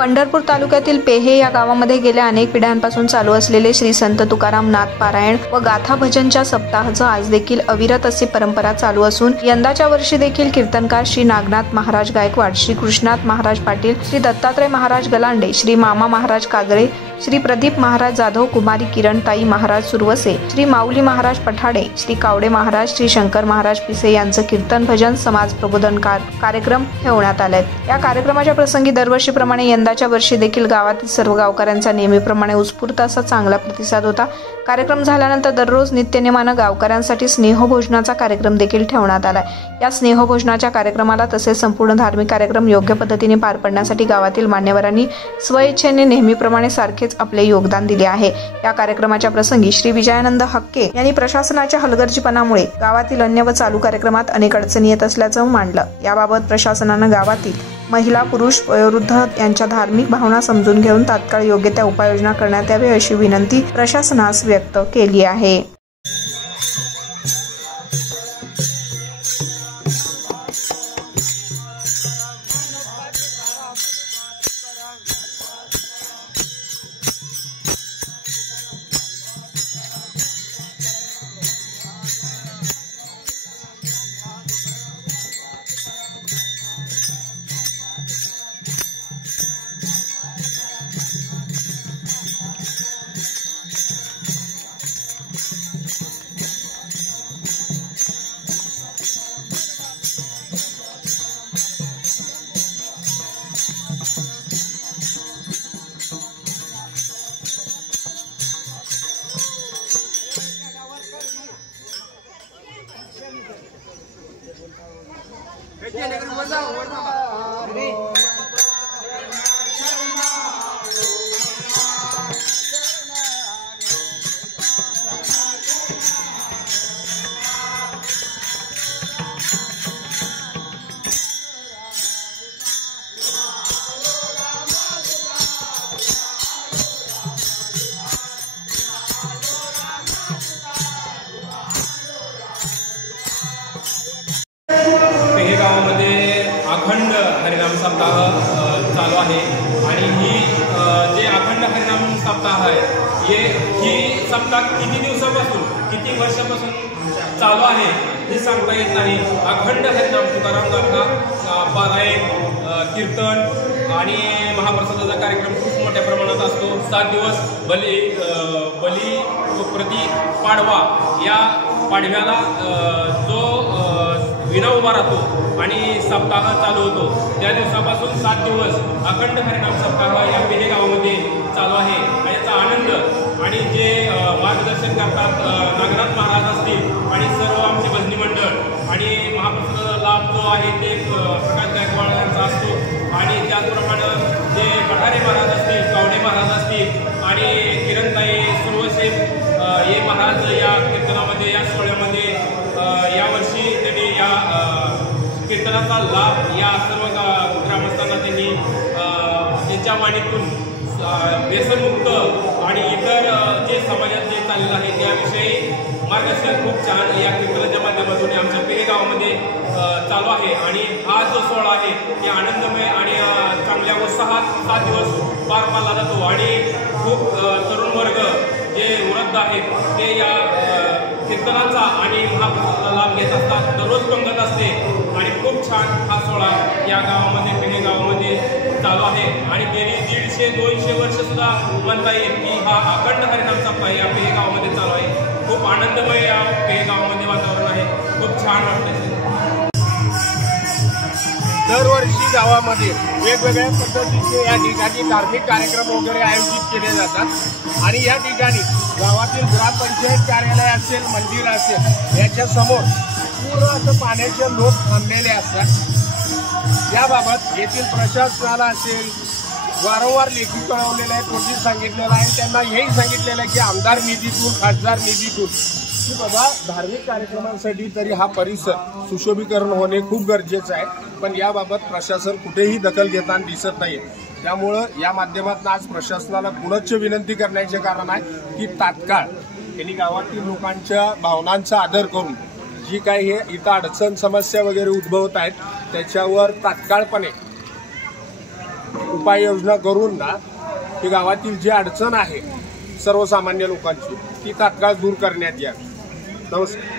पंढरपूर तालुक्यातील पेहे या गावामध्ये गेल्या अनेक पिढ्यांपासून चालू असलेले श्री संत तुकाराम नाथ पारायण व गाथा भजनच्या सप्ताहाचं आज देखील अविरत अशी परंपरा चालू असून यंदाच्या वर्षी देखील कीर्तनकार श्री नागनाथ महाराज गायकवाड, श्री कृष्णात महाराज पाटील, श्री दत्तात्रय महाराज गलांडे, श्री मामा महाराज कागळे, श्री प्रदीप महाराज जाधव, कुमारी किरणताई महाराज सुरवसे, श्री माऊली महाराज पठाडे, श्री कावडे महाराज, श्री शंकर महाराज पिसे यांचं कीर्तन भजन समाज प्रबोधन कार्यक्रम ठेवण्यात आले। या कार्यक्रमाच्या प्रसंगी दरवर्षीप्रमाणे यंदाच्या वर्षी देखील गावातील सर्व गावकऱ्यांचा नेहमीप्रमाणे उत्स्फूर्त असा चांगला प्रतिसाद होता। कार्यक्रम झाल्यानंतर दररोज नित्यनेमानं गावकऱ्यांसाठी स्नेहभोजनाचा कार्यक्रम देखील ठेवण्यात आला। या स्नेहभोजनाच्या कार्यक्रमाला तसेच संपूर्ण धार्मिक कार्यक्रम योग्य पद्धतीने पार पाडण्यासाठी गावातील मान्यवरांनी स्वइच्छेने नेहमीप्रमाणे सारखेच आपले योगदान दिले आहे। या कार्यक्रमाच्या प्रसंगी श्री विजयानंद हक्के यांनी प्रशासनाच्या हलगर्जीपणामुळे गावातील अन्य व चालू कार्यक्रमात अनेक अडचणी येत असल्याचं मांडलं। याबाबत प्रशासनानं गावातील महिला, पुरुष, वयोवृद्ध यांच्या धार्मिक भावना समजून घेऊन तात्काळ योग्य त्या उपाययोजना करण्यात यावी अशी विनंती प्रशासनास व्यक्त केली आहे। अखंड हरिनाम सप्ताह चालू आहे आणि जे अखंड हरिनाम सप्ताह आहे ही सप्ताह किती दिवसापासून किती वर्षापासून चालू आहे हे सांगता येत नाही। अखंड हरिनाम तुकाराम नाथ पारायण, कीर्तन आणि महाप्रसादाचा कार्यक्रम खूप मोठ्या प्रमाणात असतो। 7 दिवस बली प्रति पाडवा या पाडव्याला जो विना उभा राहतो आणि सप्ताह चालू होतो त्या दिवसापासून 7 दिवस अखंड हरिनाम सप्ताह या पेहे गावामध्ये चालू आहे। याचा आनंद आणि जे मार्गदर्शन करतात नागनाथ महाराज असतील आणि सर्व आमचे भजनी मंडळ आणि महाप्रसादाचा लाभ जो आहे ते प्रकाश गायकवाड यांचा असतो आणि त्याचप्रमाणे जे पठारे महाराज असतील, कावडे महाराज असतील आणि किरणताई सुरवसे हे महाराज या कीर्तनामध्ये या सोहळ्यामध्ये यावर्षी त्यांनी या कीर्तनाचा लाभ या सर्व ग्रामस्थांना त्यांनी त्यांच्या वाणीतून व्यसनमुक्त आणि इतर जे समाजात जे चाललेलं आहे त्याविषयी मार्गदर्शन खूप छान या कीर्तनाच्या माध्यमातून आमच्या पेहे गावामध्ये चालू आहे आणि हा जो सोहळा आहे ते आनंदमय आणि चांगल्या उत्साहात 7 दिवस पार पाडला जातो आणि खूप तरुण वर्ग जे वृद्ध आहेत ते या कीर्तनाचा आणि महाप्रसादाचा लाभ घेत असतात। दररोज पंगत असते आणि खूप छान हा सोहळा या गावामध्ये पेहे गावामध्ये चालू आहे आणि गेली 150-200 वर्ष सुद्धा म्हणता येईल की हा अखंड हरिनाम सप्ताह या पेहे गावामध्ये चालू आहे। खूप आनंदमय या पेहे गावामध्ये वातावरण आहे, खूप छान वाटते। दरवर्षी गावामध्ये वेगवेगळ्या पद्धतीचे या ठिकाणी धार्मिक कार्यक्रम वगैरे आयोजित केले जातात आणि या ठिकाणी गावातील ग्रामपंचायत कार्यालय असेल, मंदिर असेल याच्या समोर पूर्ण असं पाण्याचे लोट थांबलेले असतात। याबाबत येथील प्रशासनाला असेल वारंवार लेखी कळवलेलं आहे, नोटीस सांगितलेलं आहे, त्यांना हेही सांगितलेलं आहे की आमदार निधीतून, खासदार निधीतून की बाबा धार्मिक कार्यक्रमांसाठी तरी हा परिसर सुशोभीकरण होणे खूप गरजेचं आहे, पण याबाबत प्रशासन कुठेही दखल घेताना दिसत नाही। त्यामुळं या माध्यमातून आज प्रशासनाला पुनश्च विनंती करण्याचे कारण आहे की तात्काळ त्यांनी गावातील लोकांच्या भावनांचा आदर करून जी काही हे इथं अडचण समस्या वगैरे उद्भवत आहेत त्याच्यावर तात्काळपणे उपाययोजना करून ना की गावातील जी अडचण आहे सर्वसामान्य लोकांची ती तात्काळ दूर करण्यात यावी। नमस्कार।